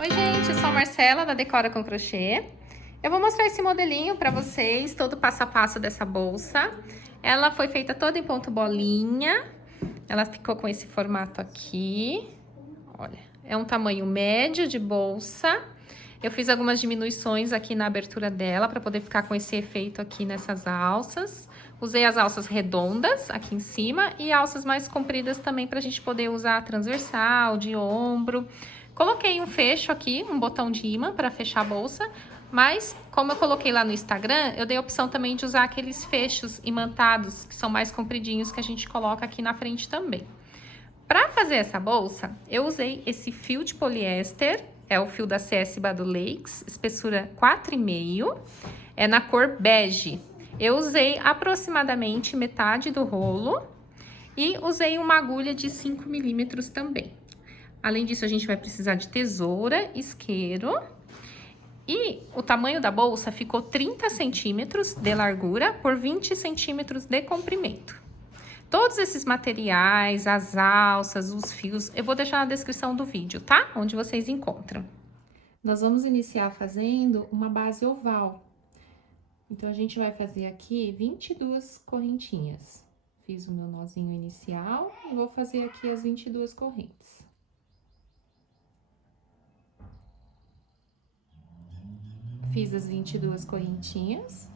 Oi, gente, eu sou a Marcela da Decora com Crochê. Eu vou mostrar esse modelinho para vocês, todo passo a passo dessa bolsa. Ela foi feita toda em ponto bolinha. Ela ficou com esse formato aqui. Olha, é um tamanho médio de bolsa. Eu fiz algumas diminuições aqui na abertura dela para poder ficar com esse efeito aqui nessas alças. Usei as alças redondas aqui em cima e alças mais compridas também para a gente poder usar transversal, de ombro. Coloquei um fecho aqui, um botão de imã para fechar a bolsa, mas como eu coloquei lá no Instagram, eu dei a opção também de usar aqueles fechos imantados, que são mais compridinhos, que a gente coloca aqui na frente também. Para fazer essa bolsa, eu usei esse fio de poliéster, é o fio da CS Badulaix, espessura 4,5, é na cor bege. Eu usei aproximadamente metade do rolo e usei uma agulha de 5 milímetros também. Além disso, a gente vai precisar de tesoura, isqueiro. E o tamanho da bolsa ficou 30 centímetros de largura por 20 centímetros de comprimento. Todos esses materiais, as alças, os fios, eu vou deixar na descrição do vídeo, tá? Onde vocês encontram. Nós vamos iniciar fazendo uma base oval. Então, a gente vai fazer aqui 22 correntinhas. Fiz o meu nozinho inicial e vou fazer aqui as 22 correntes. Fiz as 22 correntinhas.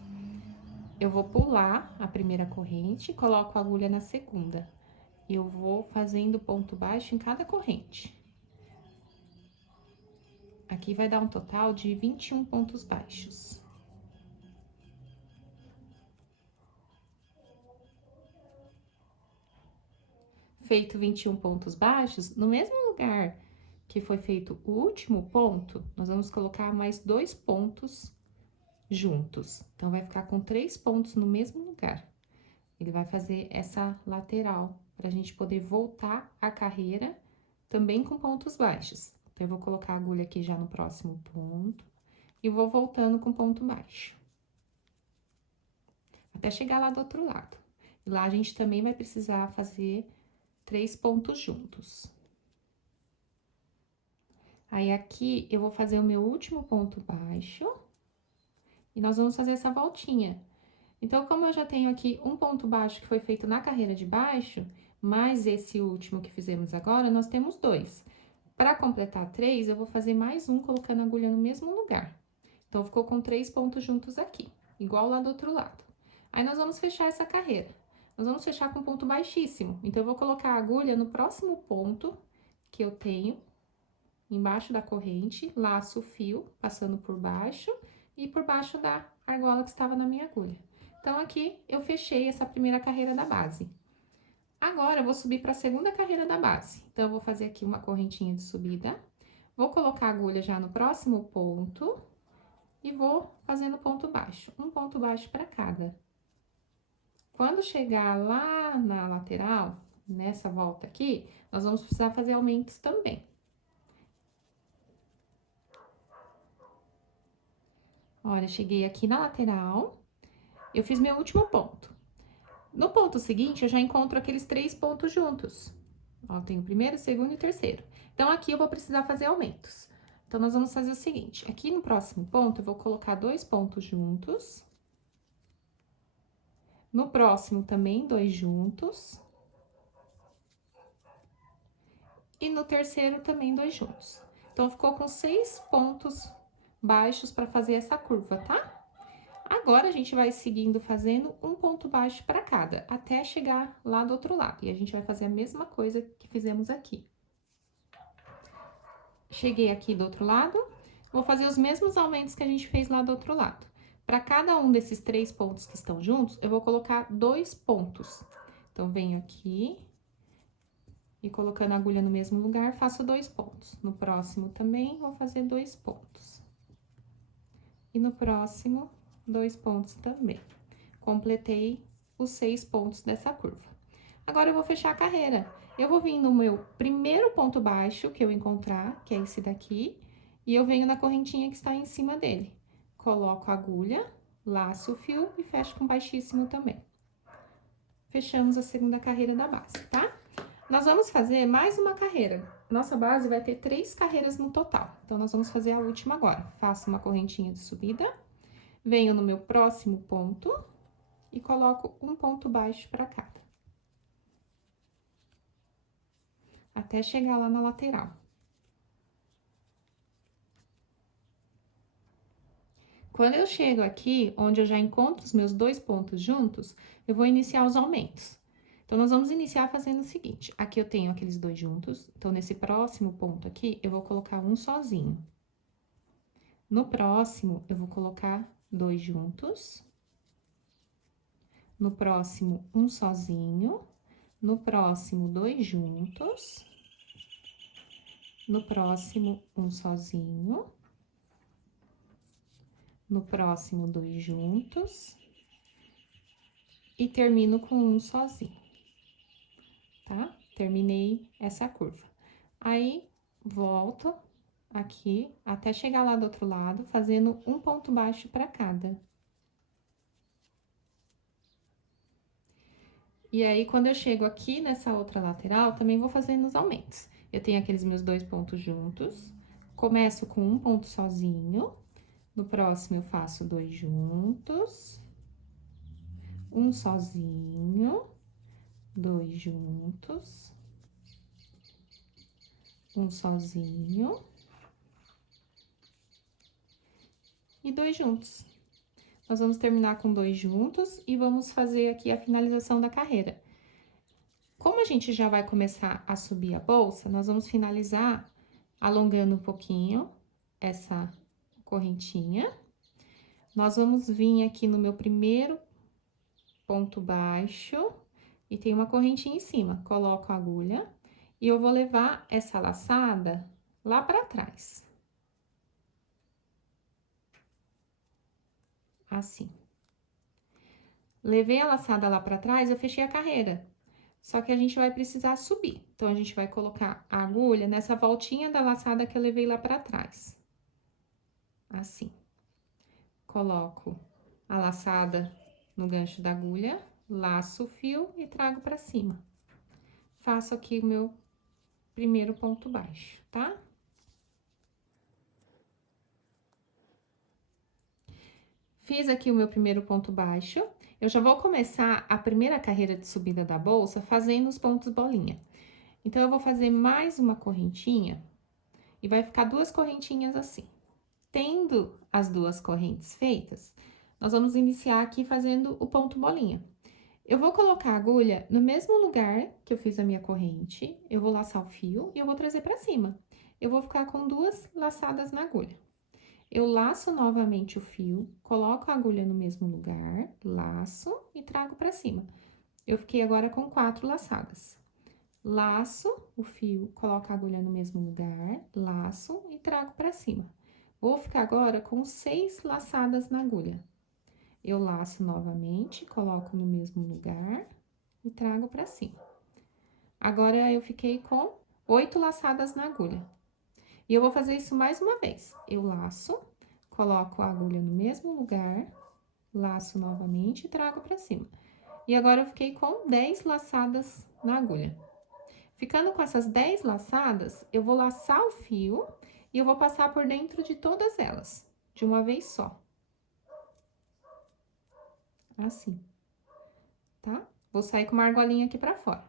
Eu vou pular a primeira corrente e coloco a agulha na segunda. Eu vou fazendo ponto baixo em cada corrente. Aqui vai dar um total de 21 pontos baixos. Feito 21 pontos baixos, no mesmo lugar que foi feito o último ponto, nós vamos colocar mais 2 pontos juntos. Então, vai ficar com 3 pontos no mesmo lugar. Ele vai fazer essa lateral, pra gente poder voltar a carreira também com pontos baixos. Então, eu vou colocar a agulha aqui já no próximo ponto e vou voltando com ponto baixo. Até chegar lá do outro lado. E lá a gente também vai precisar fazer 3 pontos juntos. Aí, aqui, eu vou fazer o meu último ponto baixo e nós vamos fazer essa voltinha. Então, como eu já tenho aqui um ponto baixo que foi feito na carreira de baixo, mais esse último que fizemos agora, nós temos 2. Para completar 3, eu vou fazer mais um colocando a agulha no mesmo lugar. Então, ficou com 3 pontos juntos aqui, igual lá do outro lado. Aí, nós vamos fechar essa carreira. Nós vamos fechar com ponto baixíssimo. Então, eu vou colocar a agulha no próximo ponto que eu tenho, embaixo da corrente, laço o fio, passando por baixo e por baixo da argola que estava na minha agulha. Então, aqui, eu fechei essa primeira carreira da base. Agora, eu vou subir para a segunda carreira da base. Então, eu vou fazer aqui uma correntinha de subida, vou colocar a agulha já no próximo ponto e vou fazendo ponto baixo, um ponto baixo para cada. Quando chegar lá na lateral, nessa volta aqui, nós vamos precisar fazer aumentos também. Olha, cheguei aqui na lateral, eu fiz meu último ponto. No ponto seguinte, eu já encontro aqueles 3 pontos juntos. Ó, tem o primeiro, o segundo e o terceiro. Então, aqui eu vou precisar fazer aumentos. Então, nós vamos fazer o seguinte, aqui no próximo ponto, eu vou colocar 2 pontos juntos. No próximo, também 2 juntos. E no terceiro, também 2 juntos. Então, ficou com 6 pontos baixos para fazer essa curva, tá? Agora, a gente vai seguindo fazendo um ponto baixo para cada, até chegar lá do outro lado. E a gente vai fazer a mesma coisa que fizemos aqui. Cheguei aqui do outro lado, vou fazer os mesmos aumentos que a gente fez lá do outro lado. Para cada um desses 3 pontos que estão juntos, eu vou colocar 2 pontos. Então, venho aqui e colocando a agulha no mesmo lugar, faço 2 pontos. No próximo também, vou fazer 2 pontos. E no próximo, 2 pontos também. Completei os 6 pontos dessa curva. Agora, eu vou fechar a carreira. Eu vou vir no meu primeiro ponto baixo que eu encontrar, que é esse daqui, e eu venho na correntinha que está em cima dele. Coloco a agulha, laço o fio e fecho com baixíssimo também. Fechamos a segunda carreira da base, tá? Nós vamos fazer mais uma carreira. nossa base vai ter 3 carreiras no total. Então, nós vamos fazer a última agora. Faço uma correntinha de subida, venho no meu próximo ponto e coloco um ponto baixo para cada. Até chegar lá na lateral. Quando eu chego aqui, onde eu já encontro os meus 2 pontos juntos, eu vou iniciar os aumentos. Então, nós vamos iniciar fazendo o seguinte, aqui eu tenho aqueles 2 juntos, então, nesse próximo ponto aqui, eu vou colocar um sozinho. No próximo, eu vou colocar 2 juntos. No próximo, um sozinho. No próximo, 2 juntos. No próximo, um sozinho. No próximo, 2 juntos. E termino com um sozinho, tá? Terminei essa curva. Aí, volto aqui até chegar lá do outro lado, fazendo um ponto baixo para cada. E aí, quando eu chego aqui nessa outra lateral, também vou fazendo os aumentos. Eu tenho aqueles meus 2 pontos juntos, começo com um ponto sozinho, no próximo eu faço 2 juntos, um sozinho, 2 juntos, um sozinho e 2 juntos. Nós vamos terminar com 2 juntos e vamos fazer aqui a finalização da carreira. Como a gente já vai começar a subir a bolsa, nós vamos finalizar alongando um pouquinho essa correntinha. Nós vamos vir aqui no meu primeiro ponto baixo e tem uma correntinha em cima. Coloco a agulha e eu vou levar essa laçada lá pra trás. Assim. Levei a laçada lá pra trás, eu fechei a carreira. Só que a gente vai precisar subir. Então, a gente vai colocar a agulha nessa voltinha da laçada que eu levei lá pra trás. Assim. Coloco a laçada no gancho da agulha, laço o fio e trago pra cima. Faço aqui o meu primeiro ponto baixo, tá? Fiz aqui o meu primeiro ponto baixo. Eu já vou começar a primeira carreira de subida da bolsa fazendo os pontos bolinha. Então, eu vou fazer mais uma correntinha e vai ficar 2 correntinhas assim. Tendo as 2 correntes feitas, nós vamos iniciar aqui fazendo o ponto bolinha. Eu vou colocar a agulha no mesmo lugar que eu fiz a minha corrente, eu vou laçar o fio e eu vou trazer pra cima. Eu vou ficar com 2 laçadas na agulha. Eu laço novamente o fio, coloco a agulha no mesmo lugar, laço e trago pra cima. Eu fiquei agora com 4 laçadas. Laço o fio, coloco a agulha no mesmo lugar, laço e trago pra cima. Vou ficar agora com 6 laçadas na agulha. Eu laço novamente, coloco no mesmo lugar e trago pra cima. Agora, eu fiquei com 8 laçadas na agulha. E eu vou fazer isso mais uma vez. Eu laço, coloco a agulha no mesmo lugar, laço novamente e trago pra cima. E agora, eu fiquei com 10 laçadas na agulha. Ficando com essas 10 laçadas, eu vou laçar o fio e eu vou passar por dentro de todas elas, de uma vez só. Assim, tá? Vou sair com uma argolinha aqui pra fora.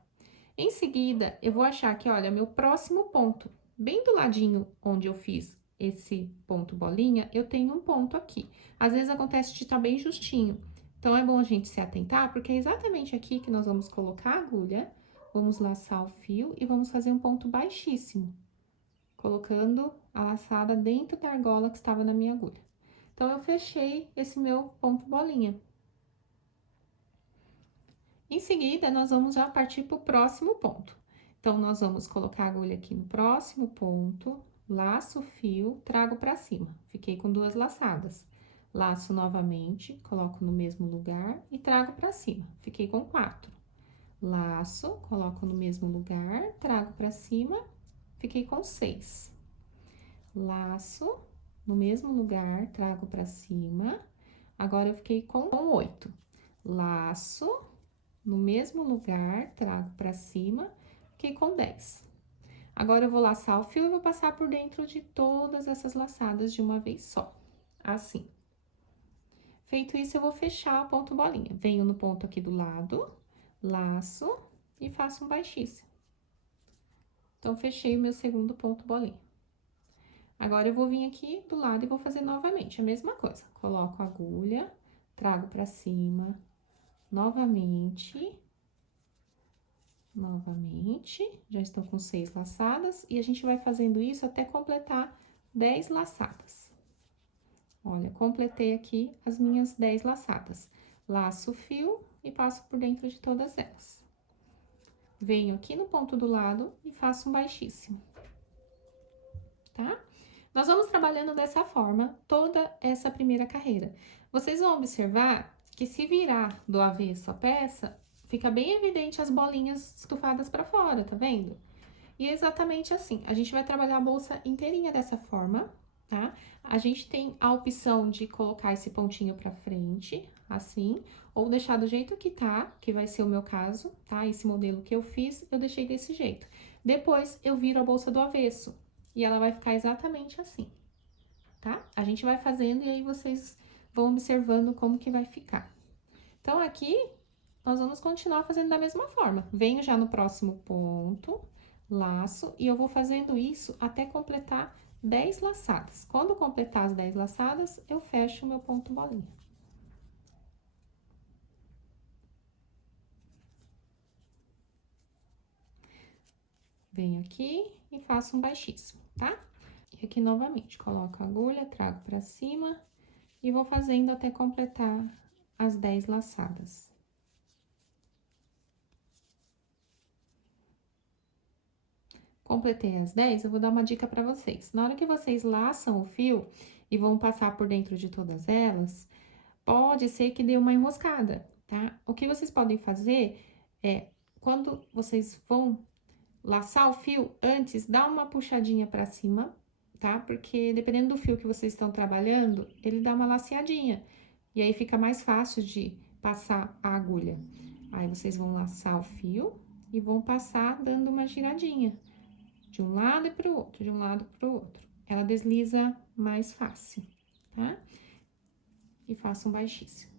Em seguida, eu vou achar aqui, olha, meu próximo ponto. Bem do ladinho onde eu fiz esse ponto bolinha, eu tenho um ponto aqui. Às vezes, acontece de estar bem justinho. Então, é bom a gente se atentar, porque é exatamente aqui que nós vamos colocar a agulha, vamos laçar o fio e vamos fazer um ponto baixíssimo, colocando a laçada dentro da argola que estava na minha agulha. Então, eu fechei esse meu ponto bolinha. Em seguida, nós vamos já partir para o próximo ponto. Então, nós vamos colocar a agulha aqui no próximo ponto, laço o fio, trago para cima. Fiquei com 2 laçadas. Laço novamente, coloco no mesmo lugar e trago para cima. Fiquei com 4. Laço, coloco no mesmo lugar, trago para cima, fiquei com 6. Laço, no mesmo lugar, trago para cima, agora eu fiquei com 8. Laço, no mesmo lugar, trago para cima, fiquei com 10. Agora, eu vou laçar o fio e vou passar por dentro de todas essas laçadas de uma vez só, assim. Feito isso, eu vou fechar o ponto bolinha. Venho no ponto aqui do lado, laço e faço um baixíssimo. Então, fechei o meu segundo ponto bolinha. Agora, eu vou vir aqui do lado e vou fazer novamente a mesma coisa. Coloco a agulha, trago pra cima, novamente, já estou com 6 laçadas, e a gente vai fazendo isso até completar 10 laçadas. Olha, completei aqui as minhas 10 laçadas. Laço o fio e passo por dentro de todas elas. Venho aqui no ponto do lado e faço um baixíssimo, tá? Nós vamos trabalhando dessa forma toda essa primeira carreira. Vocês vão observar que se virar do avesso a peça, fica bem evidente as bolinhas estufadas para fora, tá vendo? E é exatamente assim, a gente vai trabalhar a bolsa inteirinha dessa forma, tá? A gente tem a opção de colocar esse pontinho pra frente, assim, ou deixar do jeito que tá, que vai ser o meu caso, tá? Esse modelo que eu fiz, eu deixei desse jeito. Depois, eu viro a bolsa do avesso, e ela vai ficar exatamente assim, tá? A gente vai fazendo e aí vocês vão observando como que vai ficar. Então, aqui, nós vamos continuar fazendo da mesma forma. Venho já no próximo ponto, laço, e eu vou fazendo isso até completar 10 laçadas. Quando completar as 10 laçadas, eu fecho o meu ponto bolinha. Venho aqui e faço um baixíssimo, tá? E aqui novamente, coloco a agulha, trago pra cima e vou fazendo até completar as 10 laçadas. Completei as 10, eu vou dar uma dica pra vocês. Na hora que vocês laçam o fio e vão passar por dentro de todas elas, pode ser que dê uma enroscada, tá? O que vocês podem fazer é, quando vocês vão laçar o fio, antes dá uma puxadinha pra cima, tá? Porque dependendo do fio que vocês estão trabalhando, ele dá uma laceadinha. E aí fica mais fácil de passar a agulha. Aí vocês vão laçar o fio e vão passar dando uma giradinha. De um lado e pro outro, de um lado pro outro. Ela desliza mais fácil, tá? E faço um baixíssimo.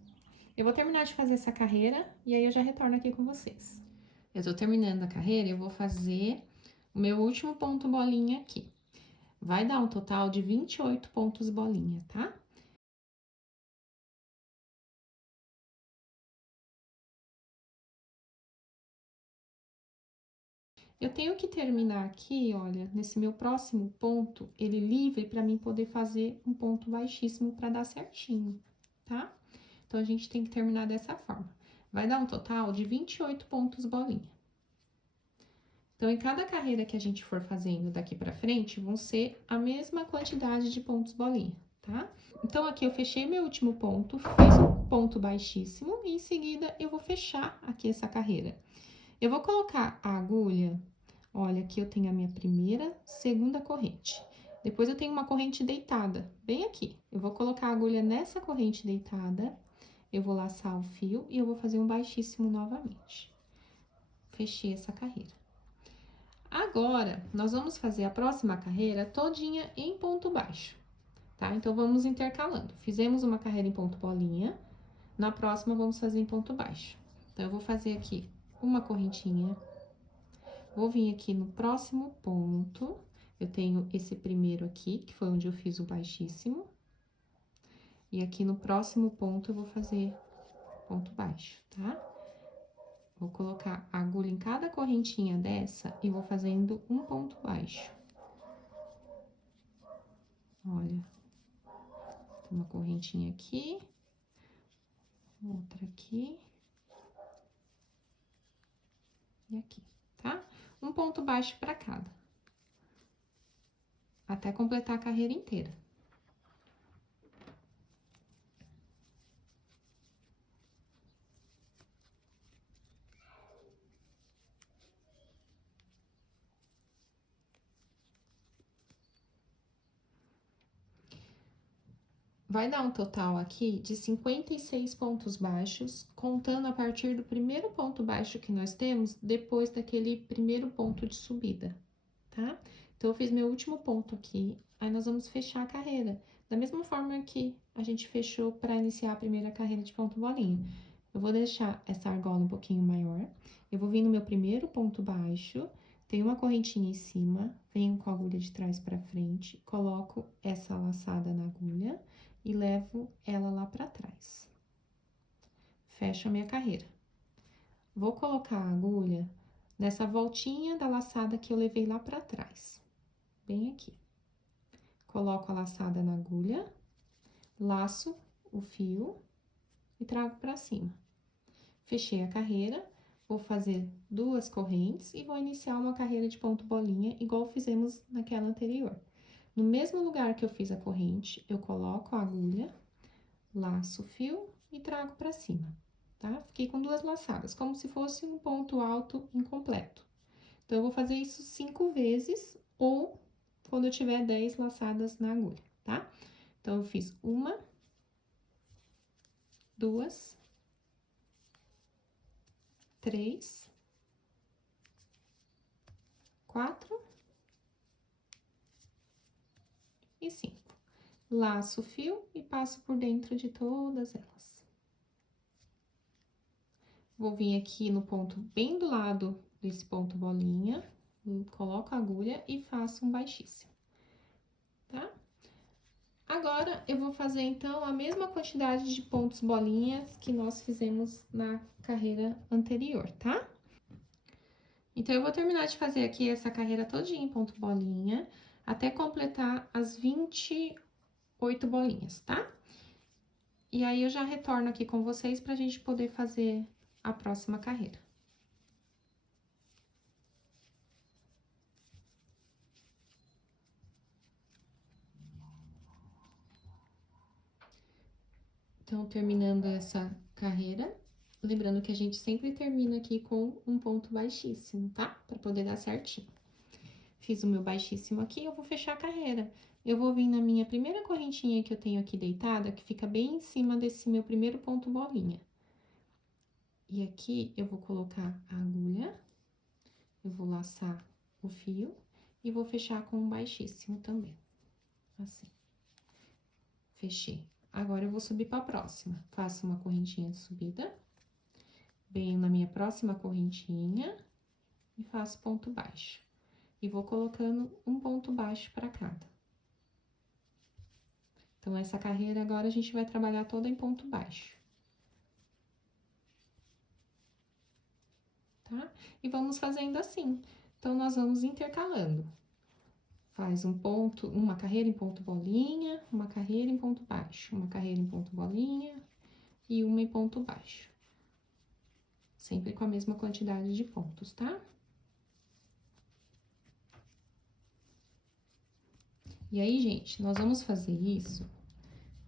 Eu vou terminar de fazer essa carreira e aí eu já retorno aqui com vocês. Eu tô terminando a carreira e eu vou fazer o meu último ponto bolinha aqui. Vai dar um total de 28 pontos bolinha, tá? Eu tenho que terminar aqui, olha, nesse meu próximo ponto, ele livre para mim poder fazer um ponto baixíssimo para dar certinho, tá? Então, a gente tem que terminar dessa forma. Vai dar um total de 28 pontos bolinha. Então, em cada carreira que a gente for fazendo daqui pra frente, vão ser a mesma quantidade de pontos bolinha, tá? Então, aqui eu fechei meu último ponto, fiz um ponto baixíssimo e em seguida eu vou fechar aqui essa carreira. Eu vou colocar a agulha, olha, aqui eu tenho a minha primeira, segunda corrente. Depois eu tenho uma corrente deitada, bem aqui. Eu vou colocar a agulha nessa corrente deitada, eu vou laçar o fio e eu vou fazer um baixíssimo novamente. Fechei essa carreira. Agora, nós vamos fazer a próxima carreira todinha em ponto baixo, tá? Então, vamos intercalando. Fizemos uma carreira em ponto bolinha, na próxima vamos fazer em ponto baixo. Então, eu vou fazer aqui uma correntinha, vou vir aqui no próximo ponto, eu tenho esse primeiro aqui, que foi onde eu fiz o baixíssimo, e aqui no próximo ponto eu vou fazer ponto baixo, tá? Vou colocar a agulha em cada correntinha dessa e vou fazendo um ponto baixo. Olha, tem uma correntinha aqui, outra aqui e aqui, tá? Um ponto baixo para cada, até completar a carreira inteira. Vai dar um total aqui de 56 pontos baixos, contando a partir do primeiro ponto baixo que nós temos, depois daquele primeiro ponto de subida, tá? Então, eu fiz meu último ponto aqui, aí nós vamos fechar a carreira. Da mesma forma que a gente fechou para iniciar a primeira carreira de ponto bolinha. Eu vou deixar essa argola um pouquinho maior, eu vou vir no meu primeiro ponto baixo, tem uma correntinha em cima, venho com a agulha de trás para frente, coloco essa laçada na agulha e levo ela lá para trás. Fecho a minha carreira. Vou colocar a agulha nessa voltinha da laçada que eu levei lá para trás, bem aqui. Coloco a laçada na agulha, laço o fio e trago para cima. Fechei a carreira, vou fazer 2 correntes e vou iniciar uma carreira de ponto bolinha, igual fizemos naquela anterior. No mesmo lugar que eu fiz a corrente, eu coloco a agulha, laço o fio e trago para cima, tá? Fiquei com 2 laçadas, como se fosse um ponto alto incompleto. Então, eu vou fazer isso 5 vezes ou quando eu tiver 10 laçadas na agulha, tá? Então, eu fiz 1, 2, 3, 4 e 5. Laço o fio e passo por dentro de todas elas. Vou vir aqui no ponto bem do lado desse ponto bolinha, coloco a agulha e faço um baixíssimo, tá? Agora, eu vou fazer, então, a mesma quantidade de pontos bolinhas que nós fizemos na carreira anterior, tá? Então, eu vou terminar de fazer aqui essa carreira todinha em ponto bolinha, até completar as 28 bolinhas, tá? E aí, eu já retorno aqui com vocês pra gente poder fazer a próxima carreira. Então, terminando essa carreira, lembrando que a gente sempre termina aqui com um ponto baixíssimo, tá? Pra poder dar certinho. Fiz o meu baixíssimo aqui, eu vou fechar a carreira. Eu vou vir na minha primeira correntinha que eu tenho aqui deitada, que fica bem em cima desse meu primeiro ponto bolinha. E aqui, eu vou colocar a agulha, eu vou laçar o fio e vou fechar com um baixíssimo também, assim. Fechei. Agora, eu vou subir para a próxima. Faço uma correntinha de subida, venho na minha próxima correntinha e faço ponto baixo. E vou colocando um ponto baixo para cada. Então, essa carreira agora a gente vai trabalhar toda em ponto baixo. Tá? E vamos fazendo assim. Então, nós vamos intercalando. Faz um ponto, uma carreira em ponto bolinha, uma carreira em ponto baixo, uma carreira em ponto bolinha e uma em ponto baixo. Sempre com a mesma quantidade de pontos, tá? E aí, gente, nós vamos fazer isso,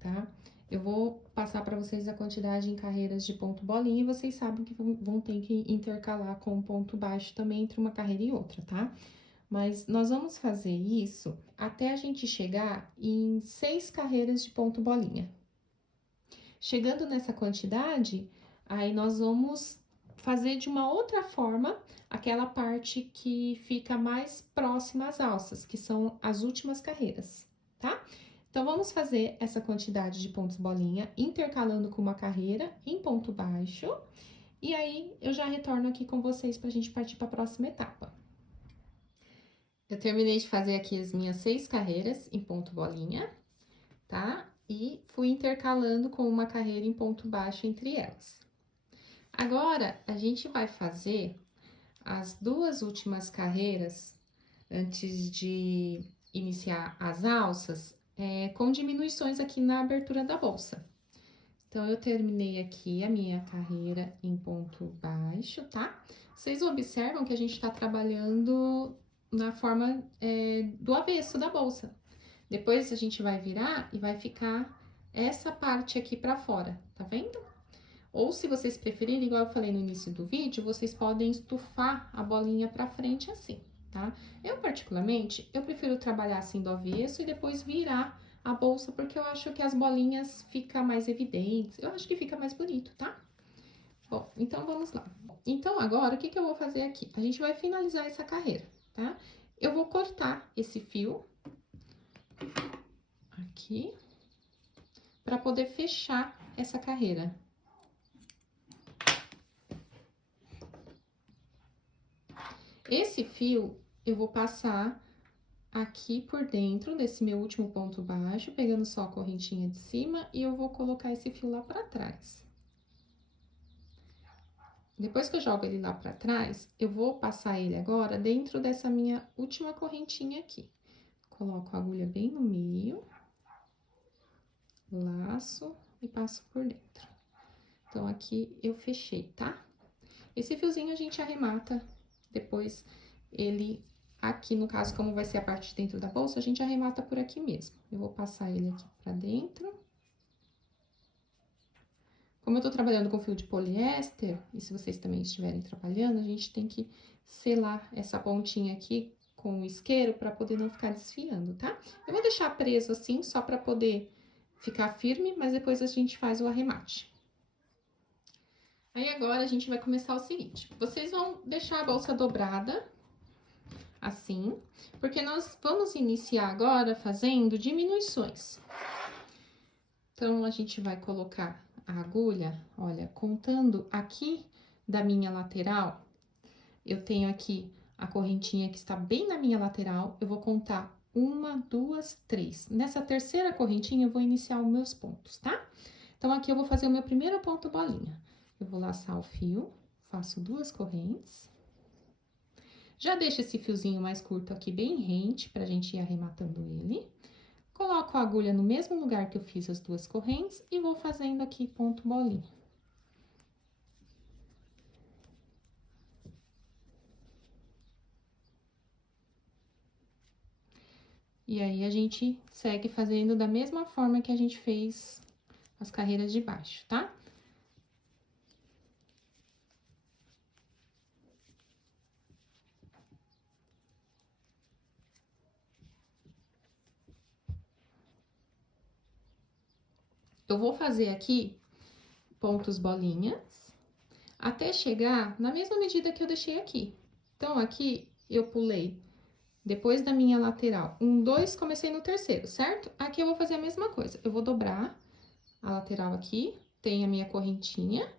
tá? Eu vou passar para vocês a quantidade em carreiras de ponto bolinha e vocês sabem que vão ter que intercalar com um ponto baixo também entre uma carreira e outra, tá? Mas nós vamos fazer isso até a gente chegar em 6 carreiras de ponto bolinha. Chegando nessa quantidade, aí nós vamos fazer de uma outra forma aquela parte que fica mais próxima às alças, que são as últimas carreiras, tá? Então, vamos fazer essa quantidade de pontos bolinha, intercalando com uma carreira em ponto baixo, e aí eu já retorno aqui com vocês pra gente partir pra próxima etapa. Eu terminei de fazer aqui as minhas 6 carreiras em ponto bolinha, tá? E fui intercalando com uma carreira em ponto baixo entre elas. Agora, a gente vai fazer as 2 últimas carreiras antes de iniciar as alças, com diminuições aqui na abertura da bolsa. Então, eu terminei aqui a minha carreira em ponto baixo, tá? Vocês observam que a gente tá trabalhando na forma do avesso da bolsa. Depois, a gente vai virar e vai ficar essa parte aqui pra fora, tá vendo? Ou, se vocês preferirem, igual eu falei no início do vídeo, vocês podem estufar a bolinha pra frente assim, tá? Eu, particularmente, eu prefiro trabalhar assim do avesso e depois virar a bolsa, porque eu acho que as bolinhas ficam mais evidentes. Eu acho que fica mais bonito, tá? Bom, então, vamos lá. Então, agora, o que que eu vou fazer aqui? A gente vai finalizar essa carreira, tá? Eu vou cortar esse fio aqui para poder fechar essa carreira. Esse fio eu vou passar aqui por dentro desse meu último ponto baixo, pegando só a correntinha de cima, e eu vou colocar esse fio lá pra trás. Depois que eu jogo ele lá pra trás, eu vou passar ele agora dentro dessa minha última correntinha aqui. Coloco a agulha bem no meio, laço e passo por dentro. Então, aqui eu fechei, tá? Esse fiozinho a gente arremata depois ele aqui, no caso, como vai ser a parte de dentro da bolsa, a gente arremata por aqui mesmo. Eu vou passar ele aqui pra dentro. Como eu tô trabalhando com fio de poliéster, e se vocês também estiverem trabalhando, a gente tem que selar essa pontinha aqui com o isqueiro pra poder não ficar desfiando, tá? Eu vou deixar preso assim, só pra poder ficar firme, mas depois a gente faz o arremate. Aí, agora, a gente vai começar o seguinte. Vocês vão deixar a bolsa dobrada, assim, porque nós vamos iniciar agora fazendo diminuições. Então, a gente vai colocar a agulha, olha, contando aqui da minha lateral, eu tenho aqui a correntinha que está bem na minha lateral, eu vou contar 1, 2, 3. Nessa terceira correntinha, eu vou iniciar os meus pontos, tá? Então, aqui eu vou fazer o meu primeiro ponto bolinha. Eu vou laçar o fio, faço 2 correntes. Já deixo esse fiozinho mais curto aqui bem rente, pra gente ir arrematando ele. Coloco a agulha no mesmo lugar que eu fiz as 2 correntes e vou fazendo aqui ponto bolinha. E aí, a gente segue fazendo da mesma forma que a gente fez as carreiras de baixo, tá? Eu vou fazer aqui pontos bolinhas até chegar na mesma medida que eu deixei aqui. Então, aqui eu pulei depois da minha lateral 1, 2, comecei no terceiro, certo? Aqui eu vou fazer a mesma coisa. Eu vou dobrar a lateral aqui, tem a minha correntinha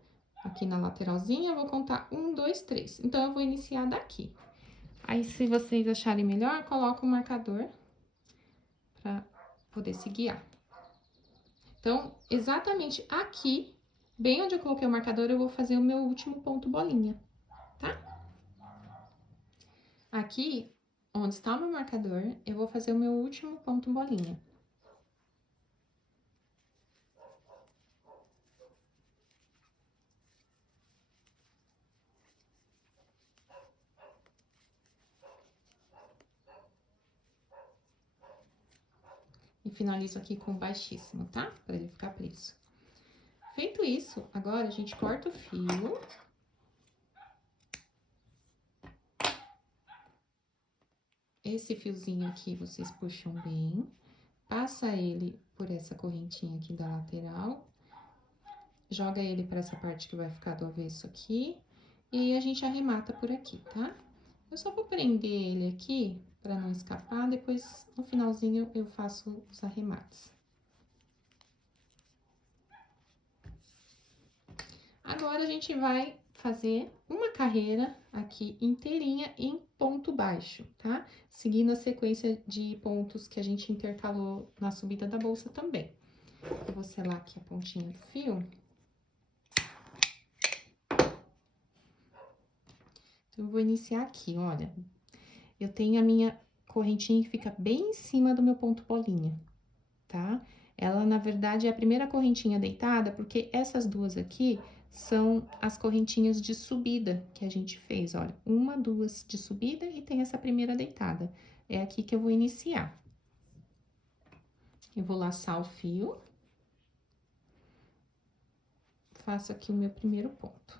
aqui na lateralzinha, eu vou contar 1, 2, 3. Então, eu vou iniciar daqui. Aí, se vocês acharem melhor, coloca o marcador pra poder se guiar. Então, exatamente aqui, bem onde eu coloquei o marcador, eu vou fazer o meu último ponto bolinha, tá? Aqui, onde está o meu marcador, eu vou fazer o meu último ponto bolinha. E finalizo aqui com baixíssimo, tá? Pra ele ficar preso. Feito isso, agora a gente corta o fio. Esse fiozinho aqui, vocês puxam bem. Passa ele por essa correntinha aqui da lateral. Joga ele pra essa parte que vai ficar do avesso aqui. E aí, a gente arremata por aqui, tá? Eu só vou prender ele aqui pra não escapar, depois no finalzinho eu faço os arremates. Agora, a gente vai fazer uma carreira aqui inteirinha em ponto baixo, tá? Seguindo a sequência de pontos que a gente intercalou na subida da bolsa também. Eu vou selar aqui a pontinha do fio. Então, eu vou iniciar aqui, olha. Eu tenho a minha correntinha que fica bem em cima do meu ponto bolinha, tá? Ela, na verdade, é a primeira correntinha deitada, porque essas duas aqui são as correntinhas de subida que a gente fez, olha. 1, 2 de subida e tem essa primeira deitada. É aqui que eu vou iniciar. Eu vou laçar o fio. Faço aqui o meu primeiro ponto.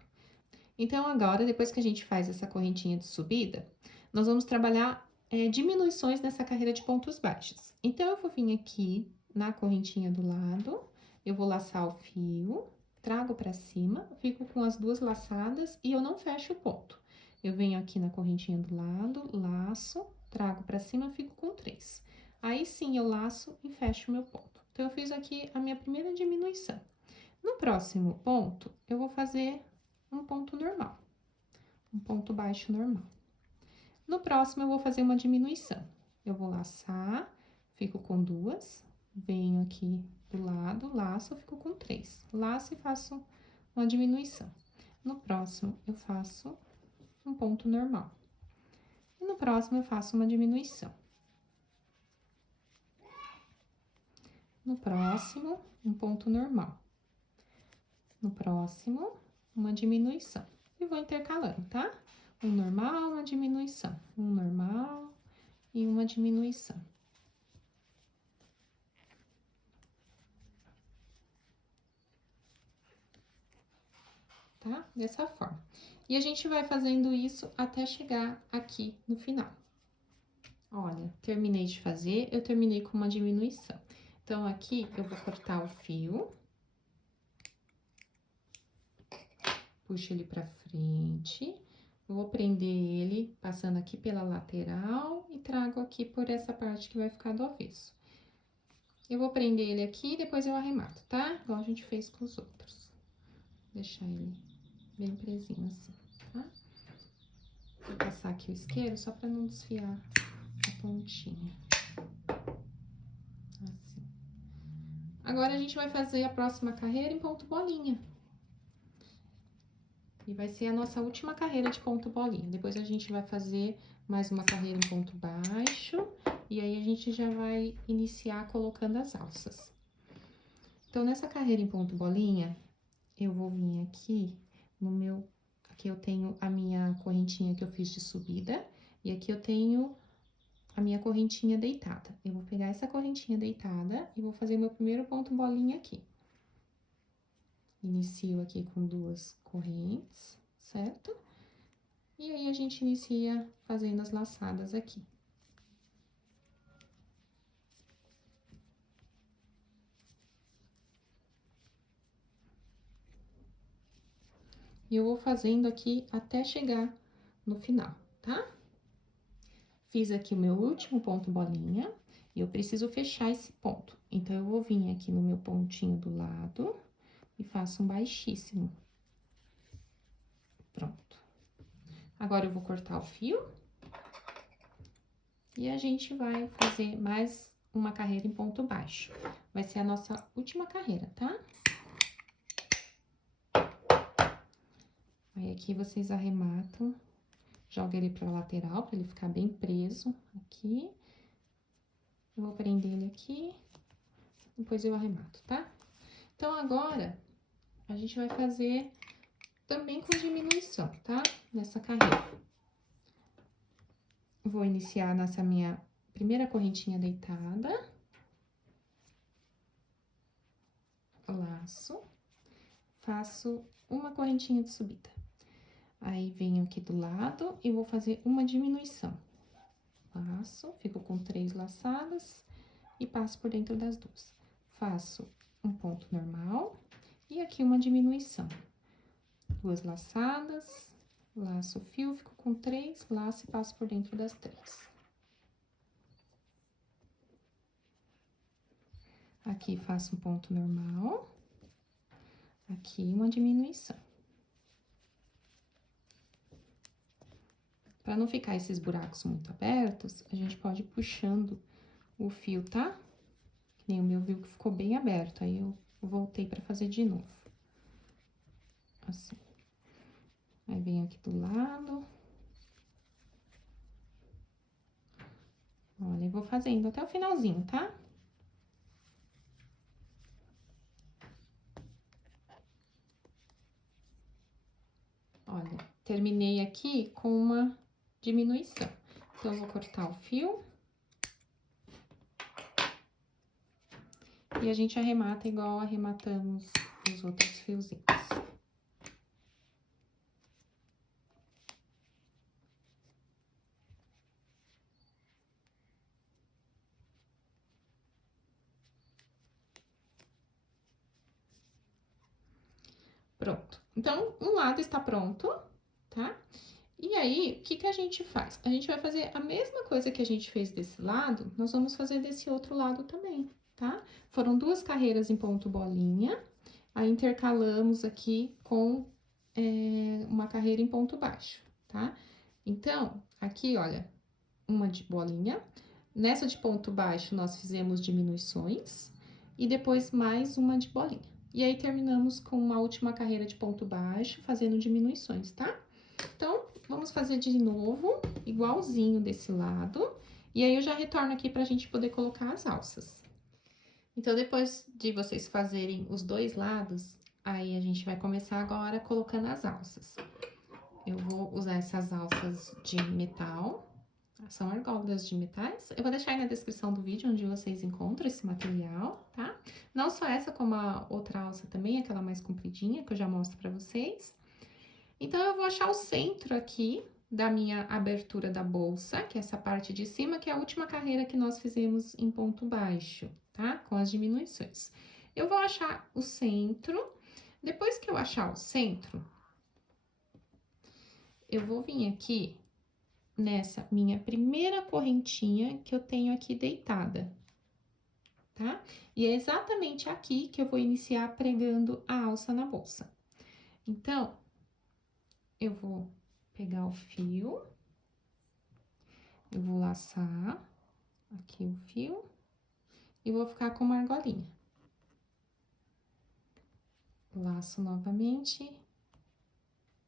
Então, agora, depois que a gente faz essa correntinha de subida, nós vamos trabalhar diminuições nessa carreira de pontos baixos. Então, eu vou vir aqui na correntinha do lado, eu vou laçar o fio, trago pra cima, fico com as 2 laçadas e eu não fecho o ponto. Eu venho aqui na correntinha do lado, laço, trago pra cima, fico com 3. Aí, sim, eu laço e fecho o meu ponto. Então, eu fiz aqui a minha primeira diminuição. No próximo ponto, eu vou fazer um ponto normal. Um ponto baixo normal. No próximo, eu vou fazer uma diminuição. Eu vou laçar, fico com 2, venho aqui do lado, laço, fico com 3. Laço e faço uma diminuição. No próximo, eu faço um ponto normal. E no próximo, eu faço uma diminuição. No próximo, um ponto normal. No próximo, uma diminuição. E vou intercalando, tá? Um normal, uma diminuição. Um normal e uma diminuição. Tá? Dessa forma. E a gente vai fazendo isso até chegar aqui no final. Olha, terminei de fazer, eu terminei com uma diminuição. Então, aqui eu vou cortar o fio. Puxo ele pra frente. Vou prender ele passando aqui pela lateral e trago aqui por essa parte que vai ficar do avesso. Eu vou prender ele aqui e depois eu arremato, tá? Igual a gente fez com os outros. Deixar ele bem presinho assim, tá? Vou passar aqui o isqueiro só pra não desfiar a pontinha. Assim. Agora, a gente vai fazer a próxima carreira em ponto bolinha. E vai ser a nossa última carreira de ponto bolinha. Depois, a gente vai fazer mais uma carreira em ponto baixo. E aí, a gente já vai iniciar colocando as alças. Então, nessa carreira em ponto bolinha, eu vou vir aqui no meu... Aqui eu tenho a minha correntinha que eu fiz de subida. E aqui eu tenho a minha correntinha deitada. Eu vou pegar essa correntinha deitada e vou fazer meu primeiro ponto bolinha aqui. Inicio aqui com 2 correntes, certo? E aí, a gente inicia fazendo as laçadas aqui. E eu vou fazendo aqui até chegar no final, tá? Fiz aqui o meu último ponto bolinha e eu preciso fechar esse ponto. Então, eu vou vir aqui no meu pontinho do lado e faço um baixíssimo. Pronto. Agora, eu vou cortar o fio. E a gente vai fazer mais uma carreira em ponto baixo. Vai ser a nossa última carreira, tá? Aí, aqui vocês arrematam, joga ele pra lateral, pra ele ficar bem preso aqui. Eu vou prender ele aqui, depois eu arremato, tá? Então, agora, a gente vai fazer também com diminuição, tá? Nessa carreira. Vou iniciar nessa minha primeira correntinha deitada. Laço. Faço uma correntinha de subida. Aí, venho aqui do lado e vou fazer uma diminuição. Laço, fico com 3 laçadas e passo por dentro das 2. Faço um ponto normal e aqui uma diminuição. 2 laçadas, laço o fio, fico com 3, laço e passo por dentro das 3. Aqui, faço um ponto normal. Aqui, uma diminuição. Pra não ficar esses buracos muito abertos, a gente pode ir puxando o fio, tá? Que nem o meu viu que ficou bem aberto, aí eu voltei pra fazer de novo. Assim. Aí, venho aqui do lado. Olha, eu vou fazendo até o finalzinho, tá? Olha, terminei aqui com uma diminuição. Então, eu vou cortar o fio. E a gente arremata igual arrematamos os outros fiozinhos. Pronto. Então, um lado está pronto, tá? E aí, o que que a gente faz? A gente vai fazer a mesma coisa que a gente fez desse lado, nós vamos fazer desse outro lado também, tá? Foram 2 carreiras em ponto bolinha, aí intercalamos aqui com uma carreira em ponto baixo, tá? Então, aqui, olha, uma de bolinha. Nessa de ponto baixo, nós fizemos diminuições e depois mais uma de bolinha. E aí, terminamos com uma última carreira de ponto baixo, fazendo diminuições, tá? Então, vamos fazer de novo, igualzinho desse lado. E aí, eu já retorno aqui pra gente poder colocar as alças. Então, depois de vocês fazerem os 2 lados, aí a gente vai começar agora colocando as alças. Eu vou usar essas alças de metal, são argolas de metais. Eu vou deixar aí na descrição do vídeo onde vocês encontram esse material, tá? Não só essa, como a outra alça também, aquela mais compridinha, que eu já mostro pra vocês. Então, eu vou achar o centro aqui da minha abertura da bolsa, que é essa parte de cima, que é a última carreira que nós fizemos em ponto baixo, tá? Com as diminuições. Eu vou achar o centro. Depois que eu achar o centro, eu vou vir aqui nessa minha primeira correntinha que eu tenho aqui deitada, tá? E é exatamente aqui que eu vou iniciar pregando a alça na bolsa. Então, eu vou pegar o fio, eu vou laçar aqui o fio e vou ficar com uma argolinha. Laço novamente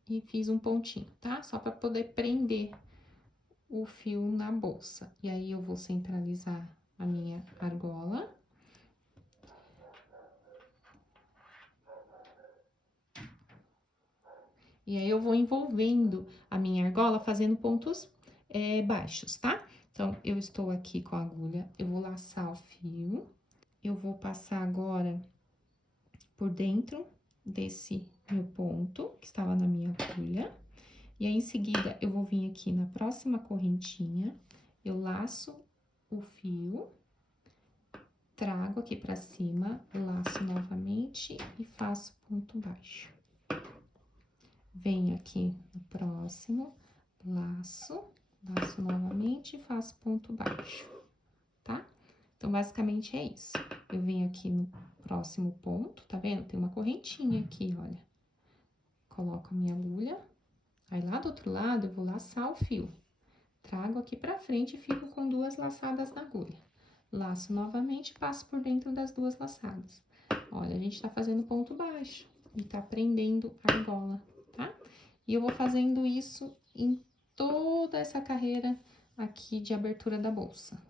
e fiz um pontinho, tá? Só para poder prender o fio na bolsa. E aí, eu vou centralizar a minha argola. E aí, eu vou envolvendo a minha argola fazendo pontos baixos, tá? Então, eu estou aqui com a agulha, eu vou laçar o fio, eu vou passar agora por dentro desse meu ponto, que estava na minha agulha. E aí, em seguida, eu vou vir aqui na próxima correntinha, eu laço o fio, trago aqui pra cima, laço novamente e faço ponto baixo. Venho aqui no próximo, laço novamente e faço ponto baixo, tá? Então, basicamente é isso. Eu venho aqui no próximo ponto, tá vendo? Tem uma correntinha aqui, olha. Coloco a minha agulha, aí lá do outro lado eu vou laçar o fio. Trago aqui pra frente e fico com 2 laçadas na agulha. Laço novamente e passo por dentro das 2 laçadas. Olha, a gente tá fazendo ponto baixo e tá prendendo a argola, tá? E eu vou fazendo isso em toda essa carreira aqui de abertura da bolsa.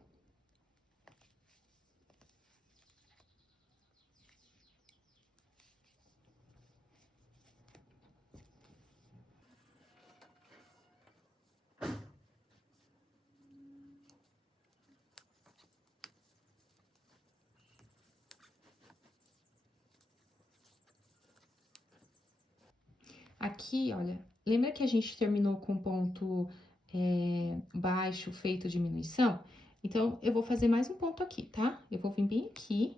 Aqui, olha, lembra que a gente terminou com ponto baixo feito diminuição? Então, eu vou fazer mais um ponto aqui, tá? Eu vou vir bem aqui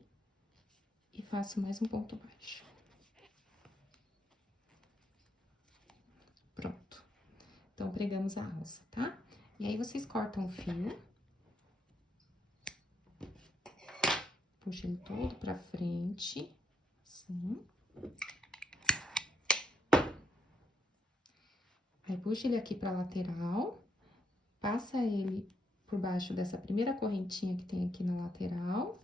e faço mais um ponto baixo. Pronto. Então, pregamos a alça, tá? E aí, vocês cortam o fio. Puxa ele todo pra frente, assim. Aí, puxa ele aqui pra lateral, passa ele por baixo dessa primeira correntinha que tem aqui na lateral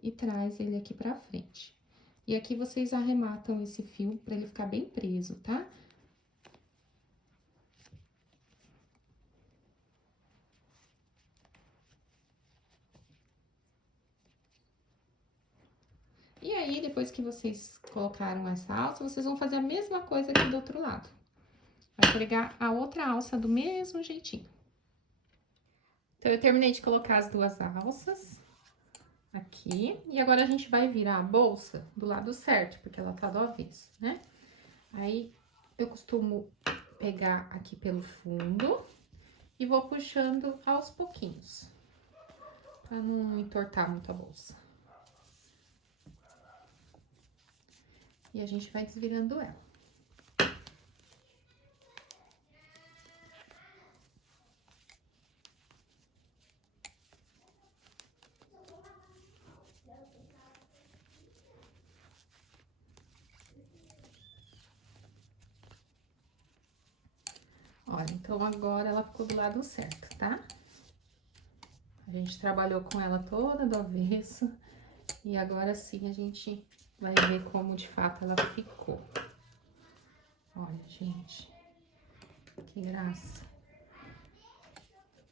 e traz ele aqui pra frente. E aqui vocês arrematam esse fio pra ele ficar bem preso, tá? E aí, depois que vocês colocaram essa alça, vocês vão fazer a mesma coisa aqui do outro lado. Vai pregar a outra alça do mesmo jeitinho. Então, eu terminei de colocar as 2 alças aqui. E agora, a gente vai virar a bolsa do lado certo, porque ela tá do avesso, né? Aí, eu costumo pegar aqui pelo fundo e vou puxando aos pouquinhos, pra não entortar muito a bolsa. E a gente vai desvirando ela. Olha, então agora ela ficou do lado certo, tá? A gente trabalhou com ela toda do avesso e agora sim a gente vai ver como de fato ela ficou. Olha, gente, que graça.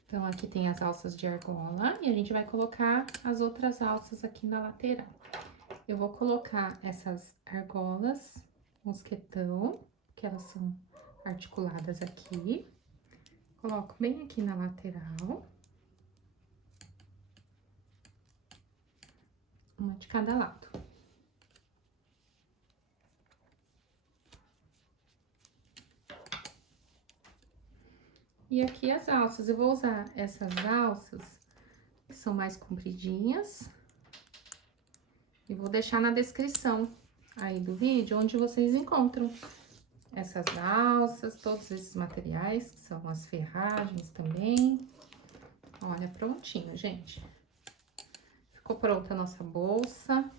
Então, aqui tem as alças de argola e a gente vai colocar as outras alças aqui na lateral. Eu vou colocar essas argolas mosquetão, que elas são articuladas aqui. Coloco bem aqui na lateral. Uma de cada lado. E aqui as alças, eu vou usar essas alças que são mais compridinhas. E vou deixar na descrição aí do vídeo, onde vocês encontram essas alças, todos esses materiais, que são as ferragens também. Olha, prontinho, gente. Ficou pronta a nossa bolsa.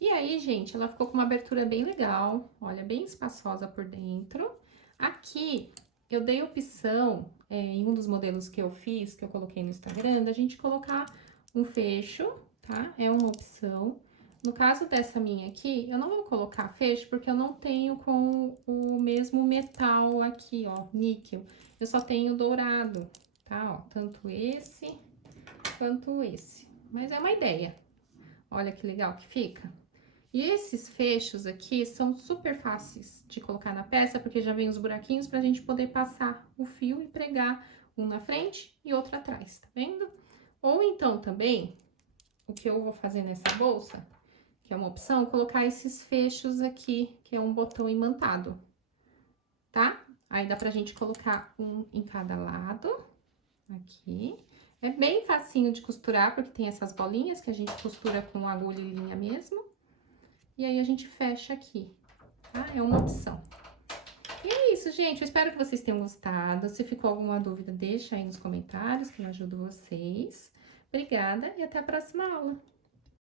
E aí, gente, ela ficou com uma abertura bem legal, olha, bem espaçosa por dentro. Aqui, eu dei opção, em um dos modelos que eu fiz, que eu coloquei no Instagram, da gente colocar um fecho, tá? É uma opção. No caso dessa minha aqui, eu não vou colocar fecho, porque eu não tenho com o mesmo metal aqui, ó, níquel. Eu só tenho dourado, tá? Ó, tanto esse quanto esse. Mas é uma ideia. Olha que legal que fica. E esses fechos aqui são super fáceis de colocar na peça, porque já vem os buraquinhos pra gente poder passar o fio e pregar um na frente e outro atrás, tá vendo? Ou então também, o que eu vou fazer nessa bolsa, que é uma opção, colocar esses fechos aqui, que é um botão imantado, tá? Aí dá pra gente colocar um em cada lado, aqui. É bem facinho de costurar, porque tem essas bolinhas que a gente costura com agulha e linha mesmo. E aí, a gente fecha aqui, tá? É uma opção. E é isso, gente. Eu espero que vocês tenham gostado. Se ficou alguma dúvida, deixa aí nos comentários, que eu ajudo vocês. Obrigada e até a próxima aula.